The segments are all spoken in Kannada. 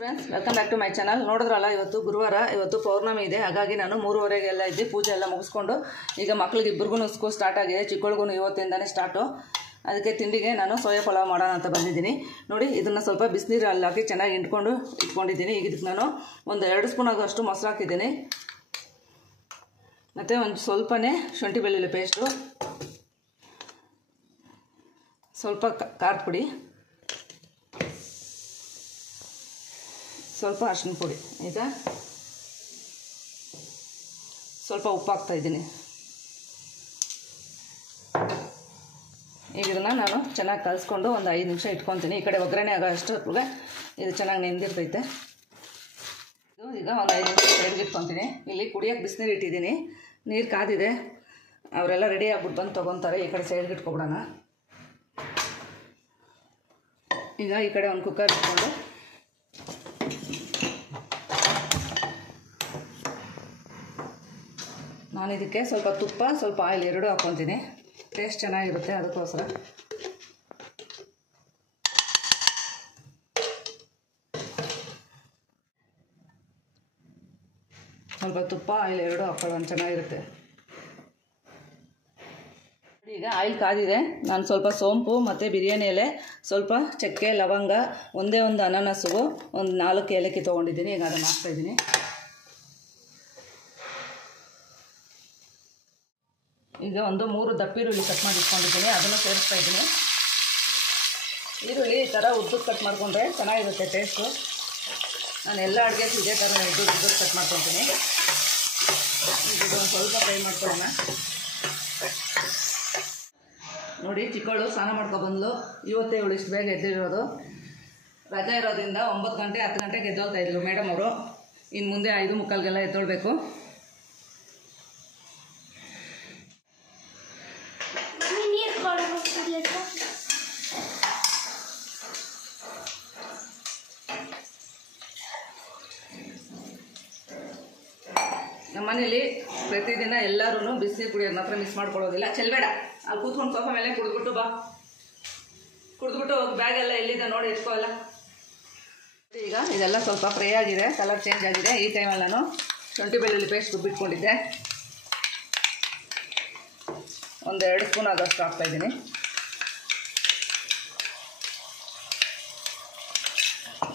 Friends, welcome back to my channel. ನೋಡಿದ್ರಲ್ಲ, ಇವತ್ತು ಗುರುವಾರ, ಇವತ್ತು ಪೌರ್ಣಮಿ ಇದೆ. ಹಾಗಾಗಿ ನಾನು 3:30ಗೆಲ್ಲ ಇದ್ದು ಪೂಜೆ ಎಲ್ಲ ಮುಗಿಸ್ಕೊಂಡು ಈಗ ಮಕ್ಳಿಗೆ ಇಬ್ಬರಿಗೂ ಸ್ಕೂಲ್ ಸ್ಟಾರ್ಟ್ ಆಗಿದೆ. ಚಿಕ್ಕಳಿಗೂ ಇವತ್ತಿಂದನೇ ಸ್ಟಾರ್ಟು. ಅದಕ್ಕೆ ತಿಂಡಿಗೆ ನಾನು ಸೋಯಾ ಪಲಾವ್ ಮಾಡೋಣ ಅಂತ ಬಂದಿದ್ದೀನಿ. ನೋಡಿ, ಇದನ್ನು ಸ್ವಲ್ಪ ಬಿಸಿನೀರಲ್ಲಿ ಹಾಕಿ ಚೆನ್ನಾಗಿ ಇಟ್ಕೊಂಡಿದ್ದೀನಿ. ಈಗ ಇದಕ್ಕೆ ನಾನು ಒಂದು 2 ಸ್ಪೂನ್ ಆಗೋಷ್ಟು ಮೊಸರು ಹಾಕಿದ್ದೀನಿ. ಮತ್ತು ಒಂದು ಸ್ವಲ್ಪನೇ ಶುಂಠಿ ಬೆಳ್ಳುಳ್ಳಿ ಪೇಸ್ಟು, ಸ್ವಲ್ಪ ಖಾರದ ಪುಡಿ, ಸ್ವಲ್ಪ ಅರಿಶಿನ ಪುಡಿ, ಈಗ ಸ್ವಲ್ಪ ಉಪ್ಪು ಹಾಕ್ತಾಯಿದ್ದೀನಿ. ಈಗ ಇದನ್ನು ನಾನು ಚೆನ್ನಾಗಿ ಕಲಿಸ್ಕೊಂಡು ಒಂದು 5 ನಿಮಿಷ ಇಟ್ಕೊತೀನಿ. ಈ ಕಡೆ ಒಗ್ಗರಣೆ ಆಗೋ ಅಷ್ಟೊತ್ತಿಗೆ ಇದು ಚೆನ್ನಾಗಿ ನೆಂದಿರ್ತೈತೆ. ಇದು ಈಗ ಒಂದು 5 ನಿಮಿಷ ಸೈಡ್ಗೆ ಇಟ್ಕೊತೀನಿ. ಇಲ್ಲಿ ಕುಡಿಯೋಕ್ಕೆ ಬಿಸಿನೀರು ಇಟ್ಟಿದ್ದೀನಿ. ನೀರು ಕಾದಿದೆ. ಅವರೆಲ್ಲ ರೆಡಿ ಆಗ್ಬಿಟ್ಟು ಬಂದು ತೊಗೊತಾರೆ. ಈ ಕಡೆ ಸೈಡ್ಗೆ ಇಟ್ಕೊಬಿಡೋಣ. ಈಗ ಈ ಕಡೆ ಒಂದು ಕುಕ್ಕರ್ ಇಟ್ಕೊಂಡು ನಾನು ಇದಕ್ಕೆ ಸ್ವಲ್ಪ ತುಪ್ಪ, ಸ್ವಲ್ಪ ಆಯಿಲ್ ಎರಡೂ ಹಾಕ್ಕೊತೀನಿ. ಟೇಸ್ಟ್ ಚೆನ್ನಾಗಿರುತ್ತೆ, ಅದಕ್ಕೋಸ್ಕರ. ಸ್ವಲ್ಪ ತುಪ್ಪ, ಆಯಿಲ್ ಎರಡೂ ಹಾಕ್ಕೊಳ್ಳೋಣ, ಚೆನ್ನಾಗಿರುತ್ತೆ. ಈಗ ಆಯಿಲ್ ಕಾದಿದೆ. ನಾನು ಸ್ವಲ್ಪ ಸೋಂಪು ಮತ್ತು ಬಿರಿಯಾನಿ ಎಲೆ, ಸ್ವಲ್ಪ ಚಕ್ಕೆ, ಲವಂಗ, ಒಂದೇ ಒಂದು ಅನಾನಸು, ಒಂದು 4 ಏಲಕ್ಕಿ ತೊಗೊಂಡಿದ್ದೀನಿ. ಈಗ ಅದನ್ನು ಹಾಕ್ತಾಯಿದ್ದೀನಿ. ಈಗ ಒಂದು 3 ದಪ್ಪ ಈರುಳ್ಳಿ ಕಟ್ ಮಾಡಿ ಇಟ್ಕೊಂಡಿದ್ದೀನಿ. ಅದನ್ನು ಸೇರಿಸ್ತಾ ಇದ್ದೀನಿ. ಈರುಳ್ಳಿ ಈ ಥರ ಉದ್ದಕ್ಕೆ ಕಟ್ ಮಾಡಿಕೊಂಡ್ರೆ ಚೆನ್ನಾಗಿರುತ್ತೆ ಟೇಸ್ಟು. ನಾನು ಎಲ್ಲ ಅಡುಗೆಗೂ ಇದೇ ಥರ ಉದ್ದಕ್ಕೆ ಕಟ್ ಮಾಡ್ಕೊತೀನಿ. ಈಗ ಇದೊಂದು ಸ್ವಲ್ಪ ಫ್ರೈ ಮಾಡ್ಕೊಳ್ಳೋಣ. ನೋಡಿ, ಚಿಕ್ಕವಳು ಸ್ನಾನ ಮಾಡ್ಕೊಬಂದ್ಲು. ಇವತ್ತೇ ಇವಳು ಇಷ್ಟು ಬೇಗ ಎದ್ದಿರೋದು. ರಜೆ ಇರೋದ್ರಿಂದ 9 ಗಂಟೆ 10 ಗಂಟೆಗೆ ಎದ್ದೋಳ್ತಾ ಇದ್ಲು ಮೇಡಮ್ ಅವರು. ಇನ್ನು ಮುಂದೆ 5:45ಗೆಲ್ಲ ಎದ್ದೊಳ್ಬೇಕು. ನಮ್ಮ ಮನೇಲಿ ಪ್ರತಿದಿನ ಎಲ್ಲರೂ ಬಿಸಿನೀರು ಕುಡಿಯೋದು ಮಾತ್ರ ಮಿಸ್ ಮಾಡ್ಕೊಳ್ಳೋದಿಲ್ಲ. ಚೆಲ್ಬೇಡ, ಅಲ್ಲಿ ಕೂತ್ಕೊಂಡು ಸೋಫಾ ಮೇಲೆ ಕುಡಿದ್ಬಿಟ್ಟು ಬಾ. ಕುಡಿದ್ಬಿಟ್ಟು ಬ್ಯಾಗೆಲ್ಲ ಎಲ್ಲಿದೆ ನೋಡಿ ಎತ್ಕೋಲ್ಲ. ಈಗ ಇದೆಲ್ಲ ಸ್ವಲ್ಪ ಫ್ರೈ ಆಗಿದೆ, ಕಲರ್ ಚೇಂಜ್ ಆಗಿದೆ. ಈ ಟೈಮಲ್ಲಿ ನಾನು ಶುಂಠಿ ಬೆಳ್ಳುಳ್ಳಿ ಪೇಸ್ಟ್ ರುಬ್ಬಿಟ್ಕೊಂಡಿದ್ದೆ. ಒಂದು 2 ಸ್ಪೂನ್ ಆಗೋಷ್ಟು ಹಾಕ್ತಾಯಿದ್ದೀನಿ.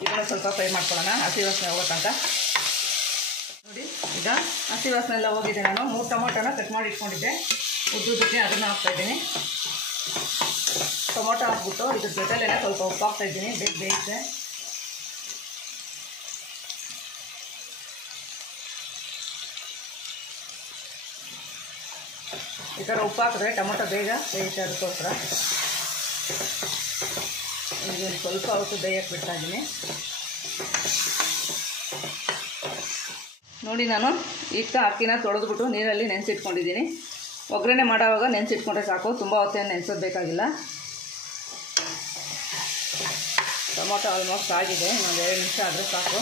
ಇದನ್ನು ಸ್ವಲ್ಪ ಫ್ರೈ ಮಾಡ್ಕೊಳ್ಳೋಣ, ಹಸಿ ವಾಸನೆ ಹೋಗೋ ತನಕ. ನೋಡಿ, ಈಗ ಹಸಿ ವಾಸನೆ ಎಲ್ಲ ಹೋಗಿದೆ. ನಾನು 3 ಟೊಮೊಟೊನ ಕಟ್ ಮಾಡಿ ಇಟ್ಕೊಂಡಿದ್ದೆ ಉದ್ದುದಕ್ಕೆ, ಅದನ್ನು ಹಾಕ್ತಾಯಿದ್ದೀನಿ. ಟೊಮೊಟೊ ಹಾಕ್ಬಿಟ್ಟು ಇದ್ರ ಜೊತೆಲೇ ಸ್ವಲ್ಪ ಉಪ್ಪು ಹಾಕ್ತಾಯಿದ್ದೀನಿ. ಬೇಯಿಸಿದೆ. ಈ ಥರ ಉಪ್ಪು ಹಾಕಿದ್ರೆ ಟೊಮೊಟೊ ಬೇಗ ಬೇಯಿಸಿ, ಅದಕ್ಕೋಸ್ಕರ ಈಗ ಸ್ವಲ್ಪ ಹೊತ್ತು ಬೇಯಕ್ಕೆ ಬಿಡ್ತಾಯಿದ್ದೀನಿ. ನೋಡಿ, ನಾನು ಈಗ ಅಕ್ಕಿನ ತೊಳೆದ್ಬಿಟ್ಟು ನೀರಲ್ಲಿ ನೆನೆಸಿಟ್ಕೊಂಡಿದ್ದೀನಿ. ಒಗ್ಗರಣೆ ಮಾಡೋವಾಗ ನೆನೆಸಿಟ್ಕೊಂಡ್ರೆ ಸಾಕು, ತುಂಬ ಹೊತ್ತೇನು ನೆನೆಸೋದು ಬೇಕಾಗಿಲ್ಲ. ಟೊಮೊಟೊ ಆಲ್ಮೋಸ್ಟ್ ಆಗಿದೆ, ಒಂದು 2 ನಿಮಿಷ ಆದರೆ ಸಾಕು.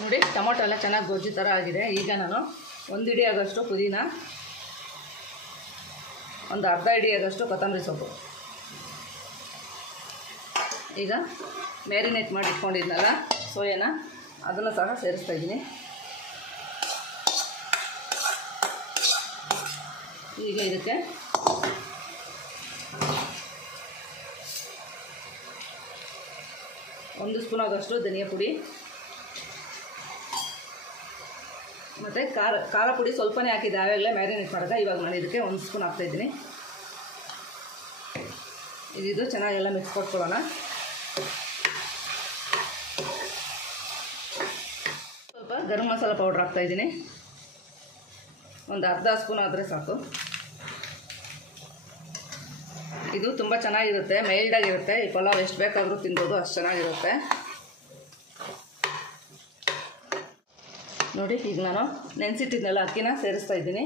ನೋಡಿ, ಟೊಮೊಟೊ ಎಲ್ಲ ಚೆನ್ನಾಗಿ ಗೊಜ್ಜು ಥರ ಆಗಿದೆ. ಈಗ ನಾನು 1 ಹಿಡಿ ಆಗೋಷ್ಟು ಪುದೀನ, ಒಂದು ಅರ್ಧ ಹಿಡಿ ಆಗೋಷ್ಟು ಕೊತ್ತಂಬರಿ ಸೊಪ್ಪು, ಈಗ ಮ್ಯಾರಿನೇಟ್ ಮಾಡಿ ಇಟ್ಕೊಂಡಿದ್ನಲ್ಲ ಸೋಯಾನ, ಅದನ್ನು ಸಹ ಸೇರಿಸ್ತಾ ಇದ್ದೀನಿ. ಈಗ ಇದಕ್ಕೆ ಒಂದು ಸ್ಪೂನ್ ಆಗೋಷ್ಟು ಧನಿಯಾ ಪುಡಿ ಮತ್ತು ಖಾರ ಪುಡಿ ಸ್ವಲ್ಪನೇ ಹಾಕಿದ್ದೆ ಆವಾಗಲೇ ಮ್ಯಾರಿನೇಟ್ ಮಾಡಿದೆ. ಇವಾಗ ನಾನು ಇದಕ್ಕೆ 1 ಸ್ಪೂನ್ ಹಾಕ್ತಾಯಿದ್ದೀನಿ. ಇದು ಚೆನ್ನಾಗೆಲ್ಲ ಮಿಕ್ಸ್ ಕೊಟ್ಕೊಳ್ಳೋಣ. ಸ್ವಲ್ಪ ಗರಂ ಮಸಾಲ ಪೌಡ್ರ್ ಹಾಕ್ತಾಯಿದ್ದೀನಿ. ಒಂದು ಅರ್ಧ ಸ್ಪೂನ್ ಆದರೆ ಸಾಕು. ಇದು ತುಂಬ ಚೆನ್ನಾಗಿರುತ್ತೆ, ಮೈಲ್ಡಾಗಿರುತ್ತೆ. ಈ ಪಲಾವ್ ಎಷ್ಟು ಬೇಕಾದರೂ ತಿನ್ಬೋದು, ಅಷ್ಟು ಚೆನ್ನಾಗಿರುತ್ತೆ. ನೋಡಿ, ಈಗ ನಾನು ನೆನೆಸಿಟ್ಟಿದ್ನೆಲ್ಲ ಅಕ್ಕಿನ ಸೇರಿಸ್ತಾ ಇದ್ದೀನಿ.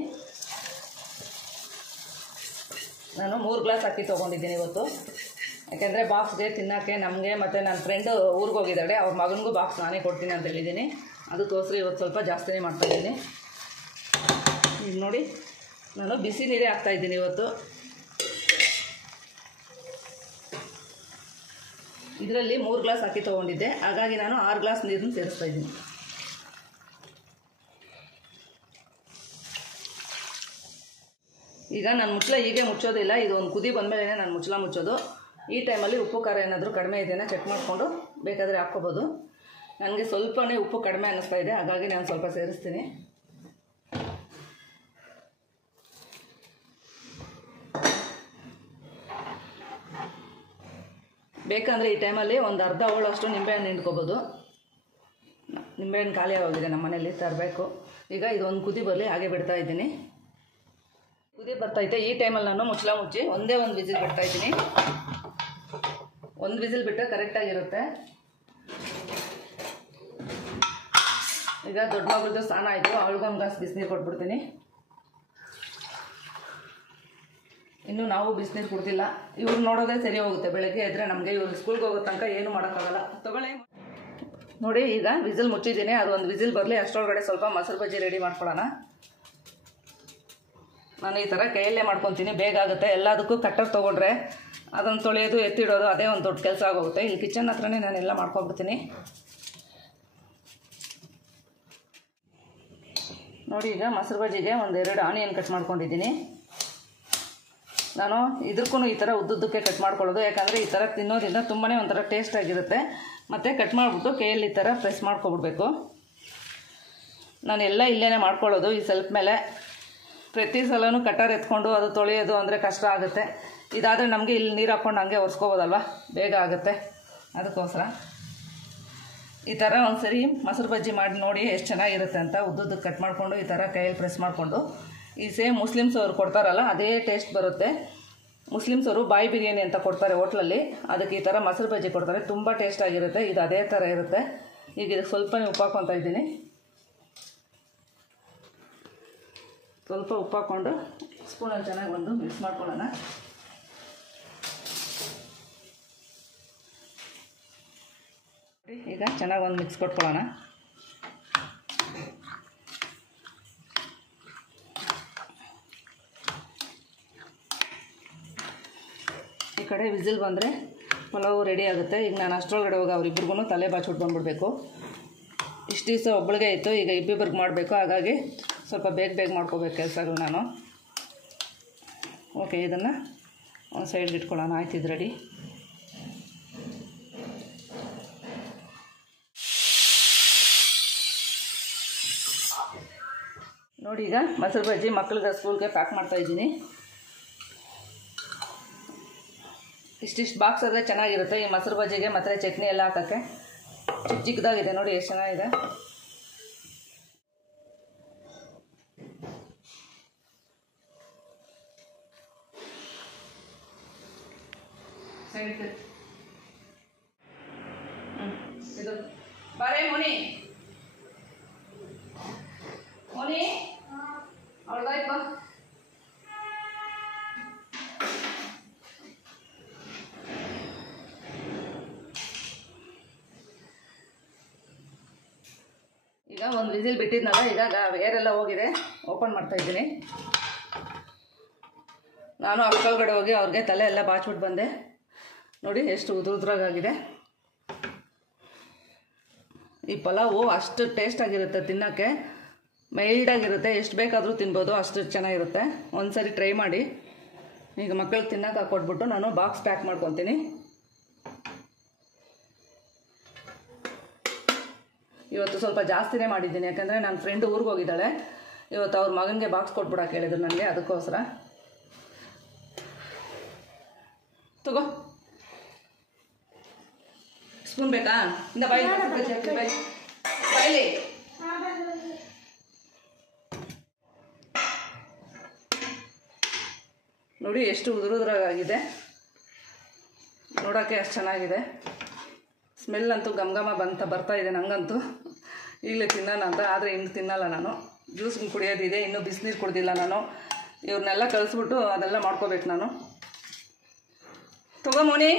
ನಾನು 3 ಗ್ಲಾಸ್ ಅಕ್ಕಿ ತೊಗೊಂಡಿದ್ದೀನಿ ಇವತ್ತು. ಯಾಕೆಂದರೆ ಬಾಕ್ಸ್ಗೆ ತಿನ್ನೋಕ್ಕೆ ನಮಗೆ, ಮತ್ತು ನನ್ನ ಫ್ರೆಂಡು ಊರಿಗೆ ಹೋಗಿದ್ದಾಳೆ, ಅವ್ರ ಮಗನಿಗೂ ಬಾಕ್ಸ್ ನಾನೇ ಕೊಡ್ತೀನಿ ಅಂತ ಹೇಳಿದ್ದೀನಿ. ಅದಕ್ಕೋಸ್ಕರ ಇವತ್ತು ಸ್ವಲ್ಪ ಜಾಸ್ತಿನೇ ಮಾಡ್ತಾಯಿದ್ದೀನಿ. ಈಗ ನೋಡಿ, ನಾನು ಬಿಸಿ ನೀರೇ ಹಾಕ್ತಾಯಿದ್ದೀನಿ ಇವತ್ತು. ಇದರಲ್ಲಿ 3 ಗ್ಲಾಸ್ ಅಕ್ಕಿ ತೊಗೊಂಡಿದ್ದೆ, ಹಾಗಾಗಿ ನಾನು 6 ಗ್ಲಾಸ್ ನೀರನ್ನು ಸೇರಿಸ್ತಾ ಇದ್ದೀನಿ. ಈಗ ನಾನು ಮುಚ್ಚಳ ಹೀಗೆ ಮುಚ್ಚೋದಿಲ್ಲ, ಇದು ಒಂದು ಕುದಿ ಬಂದಮೇಲೆ ನಾನು ಮುಚ್ಚಳ ಮುಚ್ಚೋದು. ಈ ಟೈಮಲ್ಲಿ ಉಪ್ಪು ಖಾರ ಏನಾದರೂ ಕಡಿಮೆ ಇದೆಯಾ ಚೆಕ್ ಮಾಡಿಕೊಂಡು ಬೇಕಾದರೆ ಹಾಕ್ಕೋಬೋದು. ನನಗೆ ಸ್ವಲ್ಪನೇ ಉಪ್ಪು ಕಡಿಮೆ ಅನ್ನಿಸ್ತಾ ಇದೆ, ಹಾಗಾಗಿ ನಾನು ಸ್ವಲ್ಪ ಸೇರಿಸ್ತೀನಿ. ಬೇಕಂದರೆ ಈ ಟೈಮಲ್ಲಿ ಒಂದು ಅರ್ಧ ಹೋಳಷ್ಟು ನಿಂಬೆಹಣ್ಣು ಹಿಂಡ್ಕೋಬೋದು. ನಿಂಬೆಹಣ್ಣು ಖಾಲಿ ಆಗೋಗಿದೆ ನಮ್ಮ ಮನೇಲಿ, ತರಬೇಕು. ಈಗ ಇದೊಂದು ಕುದಿ ಬರಲಿ, ಹಾಗೆ ಬಿಡ್ತಾ ಇದ್ದೀನಿ. ಕುದಿ ಬರ್ತೈತೆ. ಈ ಟೈಮಲ್ಲಿ ನಾನು ಮುಚ್ಚಳ ಮುಚ್ಚಿ ಒಂದೇ ಒಂದು ವಿಸಿಲ್ ಬಿಡ್ತಾಯಿದ್ದೀನಿ. ಒಂದು ವಿಸಿಲ್ ಬಿಟ್ಟರೆ ಕರೆಕ್ಟಾಗಿರುತ್ತೆ. ಈಗ ದೊಡ್ಡ ಮಗಳದ್ದು ಸ್ನಾನ ಆಯಿತು, ಅವಳಿಗೊಂದು ಗ್ಲಾಸ್ ಬಿಸಿನೀರು ಕೊಟ್ಬಿಡ್ತೀನಿ. ಇನ್ನೂ ನಾವು ಬಿಸಿನೀರು ಕುಡ್ದಿಲ್ಲ. ಇವ್ರು ನೋಡೋದೇ ಸರಿ ಹೋಗುತ್ತೆ. ಬೆಳಗ್ಗೆ ಎದ್ದರೆ ನಮಗೆ ಇವ್ರು ಸ್ಕೂಲ್ಗೆ ಹೋಗೋ ತನಕ ಏನು ಮಾಡೋಕ್ಕಾಗಲ್ಲ. ತಗೊಳ್ಳಿ ನೋಡಿ, ಈಗ ವಿಸಿಲ್ ಮುಚ್ಚಿದ್ದೀನಿ. ಅದು ಒಂದು ವಿಸಿಲ್ ಬರಲಿ, ಅಷ್ಟರೊಳಗಡೆ ಸ್ವಲ್ಪ ಮೊಸರು ಬಜ್ಜಿ ರೆಡಿ ಮಾಡ್ಕೊಳ್ಳೋಣ. ನಾನು ಈ ಥರ ಕೈಯಲ್ಲೇ ಮಾಡ್ಕೊತೀನಿ, ಬೇಗ ಆಗುತ್ತೆ. ಎಲ್ಲದಕ್ಕೂ ಕಟ್ಟರ್ ತೊಗೊಂಡ್ರೆ ಅದನ್ನು ತೊಳೆಯೋದು ಎತ್ತಿಡೋದು ಅದೇ ಒಂದು ದೊಡ್ಡ ಕೆಲಸ ಆಗೋಗುತ್ತೆ. ಇಲ್ಲಿ ಕಿಚನ್ ಹತ್ರನೇ ನಾನೆಲ್ಲ ಮಾಡ್ಕೊಬಿಡ್ತೀನಿ. ನೋಡಿ, ಈಗ ಮೊಸರು ಬಜ್ಜಿಗೆ 1-2 ಆನಿಯನ್ ಕಟ್ ಮಾಡ್ಕೊಂಡಿದ್ದೀನಿ. ನಾನು ಇದಕ್ಕೂ ಈ ಥರ ಉದ್ದುದ್ದಕ್ಕೆ ಕಟ್ ಮಾಡ್ಕೊಳ್ಳೋದು, ಯಾಕಂದರೆ ಈ ಥರ ತಿನ್ನೋದ್ರಿಂದ ತುಂಬಾ ಒಂಥರ ಟೇಸ್ಟಾಗಿರುತ್ತೆ. ಮತ್ತು ಕಟ್ ಮಾಡಿಬಿಟ್ಟು ಕೈಯಲ್ಲಿ ಈ ಥರ ಪ್ರೆಸ್ ಮಾಡ್ಕೊಬಿಡ್ಬೇಕು. ನಾನು ಎಲ್ಲ ಇಲ್ಲೇ ಮಾಡ್ಕೊಳ್ಳೋದು ಈ ಸೆಲ್ಫ್ ಮೇಲೆ. ಪ್ರತಿ ಸಲವೂ ಕಟ್ಟರ್ ಎತ್ಕೊಂಡು ಅದು ತೊಳೆಯೋದು ಅಂದರೆ ಕಷ್ಟ ಆಗುತ್ತೆ. ಇದಾದರೆ ನಮಗೆ ಇಲ್ಲಿ ನೀರು ಹಾಕ್ಕೊಂಡು ಹಂಗೆ ಒರೆಸ್ಕೋಬೋದಲ್ವ, ಬೇಗ ಆಗುತ್ತೆ. ಅದಕ್ಕೋಸ್ಕರ ಈ ಥರ ಒಂದು ಸರಿ ಮೊಸರು ಬಜ್ಜಿ ಮಾಡಿ ನೋಡಿ ಎಷ್ಟು ಚೆನ್ನಾಗಿರುತ್ತೆ ಅಂತ. ಉದ್ದುದ್ದಕ್ಕೆ ಕಟ್ ಮಾಡಿಕೊಂಡು ಈ ಥರ ಕೈಯಲ್ಲಿ ಪ್ರೆಸ್ ಮಾಡಿಕೊಂಡು, ಈ ಸೇಮ್ ಮುಸ್ಲಿಮ್ಸ್ ಅವ್ರು ಕೊಡ್ತಾರಲ್ಲ ಅದೇ ಟೇಸ್ಟ್ ಬರುತ್ತೆ. ಮುಸ್ಲಿಮ್ಸ್ ಅವರು ಬಾಯಿ ಬಿರಿಯಾನಿ ಅಂತ ಕೊಡ್ತಾರೆ ಹೋಟ್ಲಲ್ಲಿ, ಅದಕ್ಕೆ ಈ ಥರ ಮೊಸರು ಬಜ್ಜಿ ಕೊಡ್ತಾರೆ, ತುಂಬ ಟೇಸ್ಟಾಗಿರುತ್ತೆ. ಇದು ಅದೇ ಥರ ಇರುತ್ತೆ. ಈಗ ಇದಕ್ಕೆ ಸ್ವಲ್ಪ ಉಪ್ಪು ಹಾಕ್ಕೊತಾ ಇದ್ದೀನಿ. ಸ್ವಲ್ಪ ಉಪ್ಪು ಹಾಕ್ಕೊಂಡು ಸ್ಪೂನಲ್ಲಿ ಚೆನ್ನಾಗಿ ಒಂದು ಮಿಕ್ಸ್ ಮಾಡ್ಕೊಳ್ಳೋಣ. ಈಗ ಚೆನ್ನಾಗಿ ಒಂದು ಮಿಕ್ಸ್ ಕೊಟ್ಕೊಳ್ಳೋಣ. ಈ ಕಡೆ ವಿಸಿಲ್ ಬಂದರೆ ಪಲಾವು ರೆಡಿ ಆಗುತ್ತೆ. ಈಗ ನಾನು ಅಷ್ಟರೊಳಗಡೆ ಹೋಗಿ ಅವರಿಬ್ಬರಿಗೂ ತಲೆ ಬಾಚ್ಬಿಟ್ಟು ಬಂದುಬಿಡ್ಬೇಕು. ಇಷ್ಟು ದಿವಸ ಒಬ್ಬಳಿಗೆ ಇತ್ತು, ಈಗ ಇಬ್ಬಿಬ್ಬರಿಗೆ ಮಾಡಬೇಕು. ಹಾಗಾಗಿ ಸ್ವಲ್ಪ ಬೇಗ ಮಾಡ್ಕೋಬೇಕು ಕೆಲಸಗಳು ನಾನು. ಓಕೆ, ಇದನ್ನು ಒಂದು ಸೈಡ್ಗೆ ಇಟ್ಕೊಳ್ಳೋಣ. ಆಯ್ತು, ಇದು ರೆಡಿ. ನೋಡಿ, ಈಗ ಮೊಸರು ಬಜ್ಜಿ ಮಕ್ಕಳಿಗೆ ಸ್ಕೂಲ್ಗೆ ಪ್ಯಾಕ್ ಮಾಡ್ತಾಯಿದ್ದೀನಿ. ಇಷ್ಟಿಷ್ಟು ಬಾಕ್ಸ್ ಆದರೆ ಚೆನ್ನಾಗಿರುತ್ತೆ ಈ ಮೊಸರು ಬಜ್ಜಿಗೆ. ಮತ್ತು ಚಟ್ನಿ ಎಲ್ಲ ಹಾಕೋಕ್ಕೆ ಚಿಕ್ಕದಾಗಿದೆ ನೋಡಿ, ಎಷ್ಟು ಚೆನ್ನಾಗಿದೆ. ಇದು ಬಾರೇ ಮೋನಿ, ಮೋನಿ ಅವಳದಾಯ್ತು ಬಾ. ಈಗ ಒಂದು ವಿಸಿಲ್ ಬಿಟ್ಟಿದ್ನಲ್ಲ, ಈಗ ಏರೆಲ್ಲ ಹೋಗಿದೆ, ಓಪನ್ ಮಾಡ್ತಾಯಿದ್ದೀನಿ. ನಾನು ಅಕ್ಕಳಗಡೆ ಹೋಗಿ ಅವ್ರಿಗೆ ತಲೆ ಎಲ್ಲ ಬಾಚ್ಬಿಟ್ಟು ಬಂದೆ. ನೋಡಿ ಎಷ್ಟು ಉದುರಾಗಿದೆ. ಈ ಪಲಾವು ಅಷ್ಟು ಟೇಸ್ಟಾಗಿರುತ್ತೆ, ತಿನ್ನೋಕ್ಕೆ ಮೈಲ್ಡಾಗಿರುತ್ತೆ. ಎಷ್ಟು ಬೇಕಾದರೂ ತಿನ್ಬೋದು, ಅಷ್ಟು ಚೆನ್ನಾಗಿರುತ್ತೆ. ಒಂದು ಸರಿ ಟ್ರೈ ಮಾಡಿ. ಈಗ ಮಕ್ಕಳಿಗೆ ತಿನ್ನೋಕೆ ಹಾಕ್ಕೊಟ್ಬಿಟ್ಟು ನಾನು ಬಾಕ್ಸ್ ಪ್ಯಾಕ್ ಮಾಡ್ಕೊತೀನಿ. ಇವತ್ತು ಸ್ವಲ್ಪ ಜಾಸ್ತಿನೇ ಮಾಡಿದ್ದೀನಿ, ಯಾಕಂದರೆ ನನ್ನ ಫ್ರೆಂಡ್ ಊರಿಗೆ ಹೋಗಿದ್ದಾಳೆ. ಇವತ್ತು ಅವ್ರ ಮಗನಿಗೆ ಬಾಕ್ಸ್ ಕೊಟ್ಬಿಡಕ್ಕೆ ಹೇಳಿದ್ರು ನನಗೆ, ಅದಕ್ಕೋಸ್ಕರ. ತಗೋ ಸ್ಪೂನ್ ಬೇಕಾ? ಇಂದ ಬಾಯಿ ಬಾಯಿಲಿ. ನೋಡಿ ಎಷ್ಟು ಉದುರಾಗಿದೆ, ನೋಡೋಕ್ಕೆ ಎಷ್ಟು ಚೆನ್ನಾಗಿದೆ. ಸ್ಮೆಲ್ ಅಂತೂ ಘಮ ಬರ್ತಾ ಇದೆ ನನಗಂತೂ. ಈಗಲೇ ತಿನ್ನೋಣ ಅಂತ, ಆದರೆ ಇನ್ನು ತಿನ್ನಲ್ಲ ನಾನು. ಜ್ಯೂಸ್ ಕುಡಿಯೋದಿದೆ, ಇನ್ನೂ ಬಿಸಿನೀರು ಕುಡ್ದಿಲ್ಲ ನಾನು. ಇವ್ರನ್ನೆಲ್ಲ ಕಳಿಸ್ಬಿಟ್ಟು ಅದೆಲ್ಲ ಮಾಡ್ಕೋಬೇಕು ನಾನು. ತಗೋ ಮೋನಿ.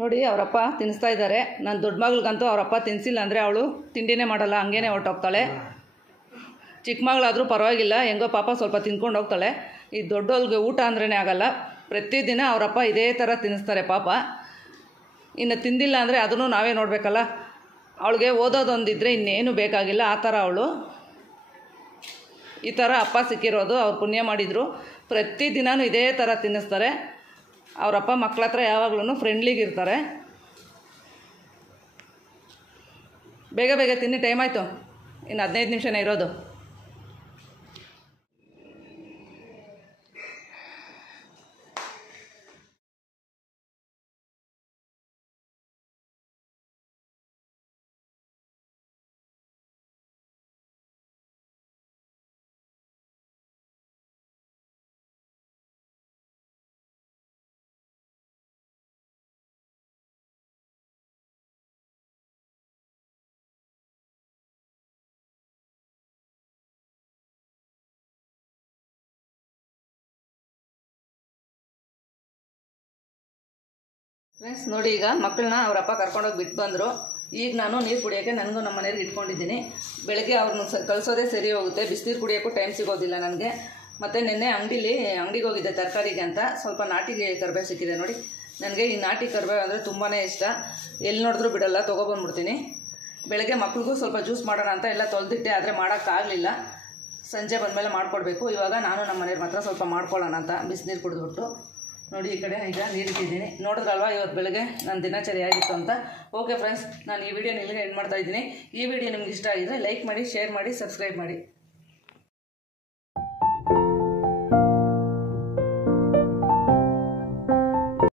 ನೋಡಿ ಅವರಪ್ಪ ತಿನ್ನಿಸ್ತಾ ಇದ್ದಾರೆ. ನನ್ನ ದೊಡ್ಡ ಮಗಳಿಗಂತೂ ಅವರಪ್ಪ ತಿನ್ನಿಸಿಲ್ಲ ಅಂದರೆ ಅವಳು ತಿಂಡಿನೇ ಮಾಡಲ್ಲ, ಹಂಗೇ ಹೊರಟೋಗ್ತಾಳೆ. ಚಿಕ್ಕ ಮಗಳಾದರೂ ಪರವಾಗಿಲ್ಲ, ಹೆಂಗೋ ಪಾಪ ಸ್ವಲ್ಪ ತಿನ್ಕೊಂಡು ಹೋಗ್ತಾಳೆ. ಈ ದೊಡ್ಡವಳಿಗೆ ಊಟ ಅಂದ್ರೇ ಆಗಲ್ಲ. ಪ್ರತಿದಿನ ಅವರಪ್ಪ ಇದೇ ಥರ ತಿನ್ನಿಸ್ತಾರೆ ಪಾಪ. ಇನ್ನು ತಿಂದಿಲ್ಲ ಅಂದರೆ ಅದನ್ನು ನಾವೇ ನೋಡಬೇಕಲ್ಲ. ಅವಳಿಗೆ ಓದೋದೊಂದಿದ್ರೆ ಇನ್ನೇನು ಬೇಕಾಗಿಲ್ಲ, ಆ ಥರ ಅವಳು. ಈ ಥರ ಅಪ್ಪ ಸಿಕ್ಕಿರೋದು ಅವ್ರು ಪುಣ್ಯ ಮಾಡಿದರು. ಪ್ರತಿದಿನವೂ ಇದೇ ಥರ ತಿನ್ನಿಸ್ತಾರೆ. ಅವರಪ್ಪ ಮಕ್ಕಳ ಹತ್ರ ಯಾವಾಗಲೂ ಫ್ರೆಂಡ್ಲಿಗಿರ್ತಾರೆ. ಬೇಗ ಬೇಗ ತಿನ್ನಿ, ಟೈಮ್ ಆಯಿತು, ಇನ್ನು 15 ನಿಮಿಷನೇ ಇರೋದು. ಫ್ರೆಂಡ್ಸ್ ನೋಡಿ, ಈಗ ಮಕ್ಕಳನ್ನ ಅವರಪ್ಪ ಕರ್ಕೊಂಡೋಗಿ ಬಿಟ್ಟು ಬಂದರು. ಈಗ ನಾನು ನೀರು ಕುಡಿಯೋಕ್ಕೆ ನನಗೂ ನಮ್ಮ ಮನೆಯವ್ರಿಗೆ ಇಟ್ಕೊಂಡಿದ್ದೀನಿ. ಬೆಳಗ್ಗೆ ಅವ್ರನ್ನ ಕಳಿಸೋದೇ ಸರಿ ಹೋಗುತ್ತೆ, ಬಿಸಿನೀರು ಕುಡಿಯೋಕ್ಕೂ ಟೈಮ್ ಸಿಗೋದಿಲ್ಲ ನನಗೆ. ಮತ್ತು ನಿನ್ನೆ ಅಂಗಡಿಗೆ ಹೋಗಿದ್ದೆ ತರಕಾರಿಗೆ ಅಂತ. ಸ್ವಲ್ಪ ನಾಟಿ ಕರಿಬೇವು ಸಿಕ್ಕಿದೆ ನೋಡಿ. ನನಗೆ ಈ ನಾಟಿ ಕರಿಬೇವು ಅಂದರೆ ತುಂಬಾ ಇಷ್ಟ. ಎಲ್ಲಿ ನೋಡಿದ್ರೂ ಬಿಡಲ್ಲ, ತೊಗೊಬಂದ್ಬಿಡ್ತೀನಿ. ಬೆಳಗ್ಗೆ ಮಕ್ಳಿಗೂ ಸ್ವಲ್ಪ ಜ್ಯೂಸ್ ಮಾಡೋಣ ಅಂತ ಎಲ್ಲ ತೊಳೆದಿಟ್ಟೆ, ಆದರೆ ಮಾಡೋಕ್ಕಾಗಲಿಲ್ಲ. ಸಂಜೆ ಬಂದಮೇಲೆ ಮಾಡಿಕೊಡ್ಬೇಕು. ಇವಾಗ ನಾನು ನಮ್ಮ ಮನೆಯವ್ರ ಮಾತ್ರ ಸ್ವಲ್ಪ ಮಾಡ್ಕೊಳ್ಳೋಣ ಅಂತ ಬಿಸಿನೀರು ಕುಡಿದ್ಬಿಟ್ಟು. ನೋಡಿ, ಈ ಕಡೆ ಈಗ ನೀರಿಟ್ಟಿದ್ದೀನಿ. ನೋಡಿದ್ರಲ್ವ ಇವತ್ತು ಬೆಳಗ್ಗೆ ನನ್ನ ದಿನಚರಿ ಆಗಿತ್ತು ಅಂತ. ಓಕೆ ಫ್ರೆಂಡ್ಸ್, ನಾನು ಈ ವಿಡಿಯೋ ಇಲ್ಲಿಗೆ ಎಂಡ್ ಮಾಡ್ತಾಯಿದ್ದೀನಿ. ಈ ವಿಡಿಯೋ ನಿಮ್ಗೆ ಇಷ್ಟ ಆಗಿದ್ರೆ ಲೈಕ್ ಮಾಡಿ, ಶೇರ್ ಮಾಡಿ, ಸಬ್ಸ್ಕ್ರೈಬ್ ಮಾಡಿ.